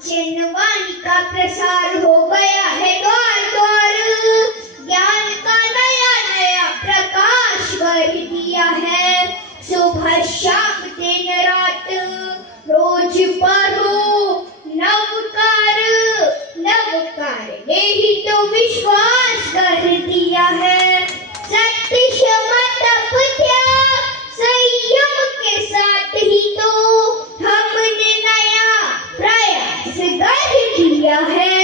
जनवाणी का प्रसार हो गया है द्वार द्वार, ज्ञान का नया नया प्रकाश कर दिया है। सुबह शाम दिन रात रोज पढ़ो नवकार, नवकार ने ही तो विश्वास कर दिया है। सत्य क्षमा तप त्याग संयम के साथ ही तो हमने नया प्रयास कर दिया है।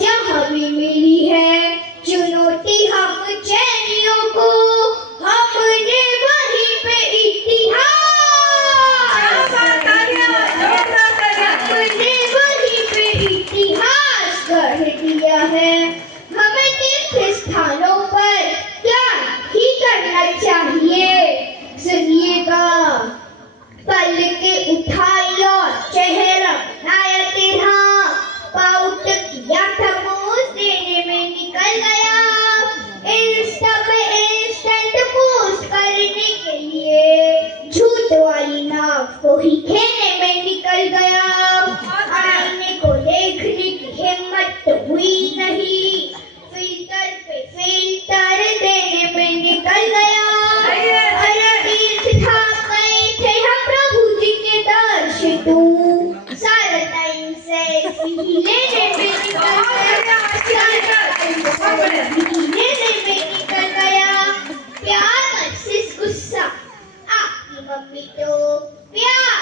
जहाँ भी मिली है चुनौती हम चैनियों को, हमने वहीं पे इतिहास, हमने वहीं पे इतिहास गढ़ दिया है। हमें तीर्थ स्थानों पर क्या ही करना चाहिए, सुनिएगा। पल के उठाई और चेहरा बनाया तेरा, पाउट किया था पोज देने में निकल गया। इंस्टा पे इंस्टेंट पोस्ट करने के लिए झूठ वाली नाव को ही खेने में निकल गया। आईने को देखने की हिम्मत तो हुई नहीं, फिल्टर पे फिल्टर देने में निकल गया। तीर्थ धाम गए थे हम प्रभु जी के दर्शन, तू सारा टाइम सेल्फी लेने में निकल गया, लेने में निकल गया। प्यार वर्सेस गुस्सा, आपकी मम्मी तो प्यार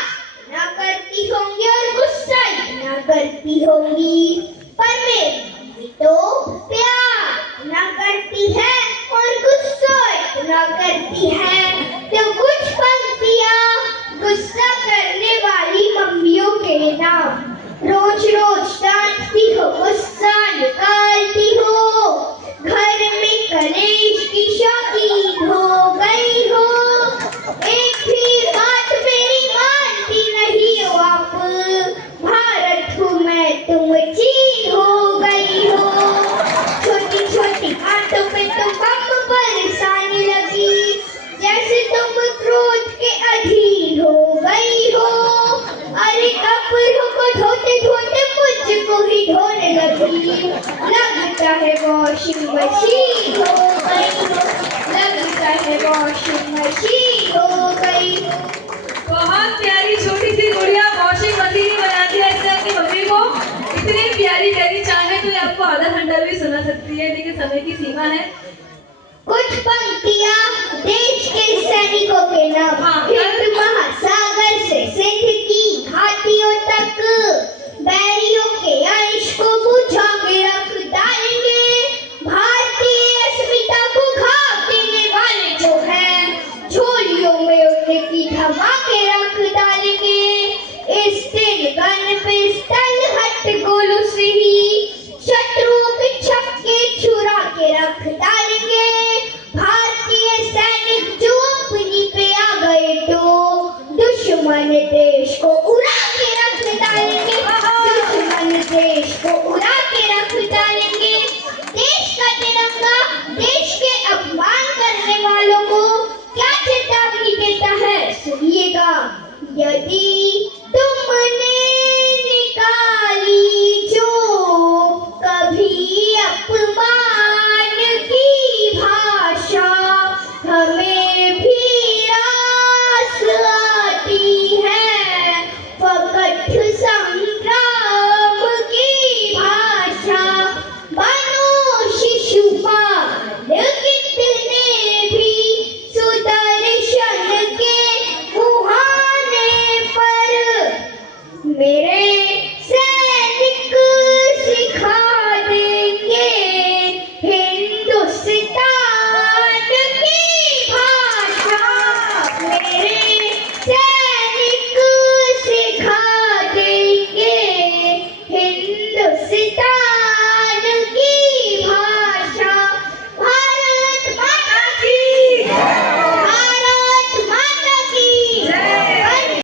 ना करती होंगी और गुस्सा ना करती होंगी, पर मेरी मम्मी तो प्यार ना करती है और गुस्सा इतना करती है। तो कुछ पंक्तियां गुस्सा करने वाली मम्मियों के नाम। रोज रोज डांटती हो, गुस्सा निकालती हो, घर में कलेश की शौकीन हो गई हो। एक भी बात मेरी मानती नहीं हो आप, भारत हूँ मैं तुम चीन हो गई हो। छोटी छोटी बातों पे तुम बम बरसाने लगी, जैसे तुम क्रोध के अधीन हो गई हो। अरे कपड़ों को धोते धोते मुझको ही धोने लगी, लगता है वॉशिंग मशीन हो गई हो, लगता है वॉशिंग मशीन हो गई हो। बहुत प्यारी छोटी सी गुड़िया वॉशिंग मशीन ही बनाती है ऐसे अपनी मम्मी को। इतनी प्यारी प्यारी, चाहे तो ये आपको आधा घंटा भी सुना सकती है, लेकिन समय की सीमा है। कुछ पंक्तियां देश के सैनिकों के नाम। हिंद महासागर से सिंध की घाटियों तक